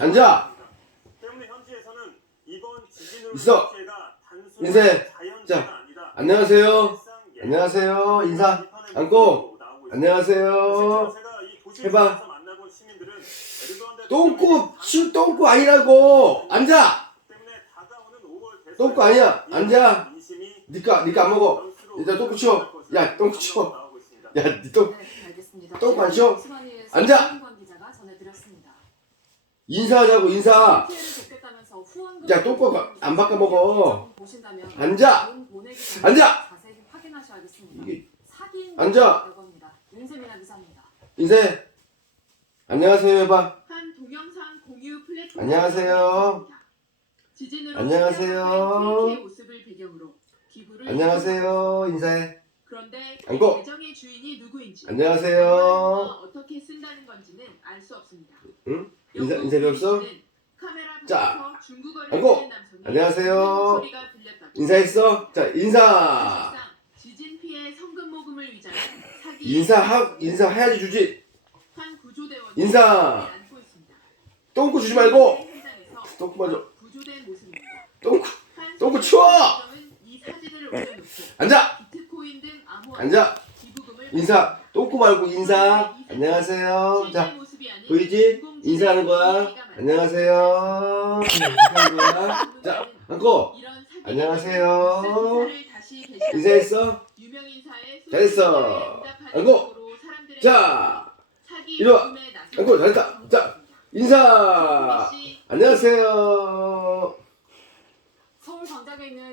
앉아. 때문에 현지에서는 이번 지진으로 있어. 자연재해가 자. 안녕하세요. 안녕하세요. 인사. 있습니다. 안녕하세요. 해봐. 똥꾸 치 똥꾸 아니라고. 앉아. 때문에 다가오는 5월 대선에 똥꾸 아니야. 앉아. 니까 니까 안 먹어. 일단 똥꾸 치워. 야, 똥꾸 치워. 야, 니똥 네, 알겠습니다. 똥안 치워? 앉아! 김은권 기자가 전해드렸습니다. 인사하자고 인사. 야, 똥꼬 안 바꿔 먹어. 앉아! 앉아! 이게 앉아! 인사해. 안녕하세요 해봐. 한 동영상 공유 플랫폼 안녕하세요. 안녕하세요. 안녕하세요 인사해. 그런데 그. 계정의 주인이 누구인지 안녕하세요. 어떻게 쓴다는 건지는 알 수 없습니다. 응? 인사- 영국 인사 배웠어? BBC는 카메라 자, 남성이 안녕하세요. 인사했어? 자 인사. 인사하 인사해야지 주지. 인사. 똥꾸 주지 말고. 똥꾸 맞아. 한 똥꾸 치워! 앉아. 앉아. 인사. 똥꾸 말고 인사. 안녕하세요. 자 보이지? 인사하는 거야. 안녕하세요. 인사하는 거야. 자 사기 안녕하세요. 인사했어? 잘했어. 사람들의 자 이리 와. 앉고 잘했다. 자 인사. 안녕하세요.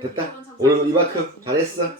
됐다. 오늘 이만큼 잘했어.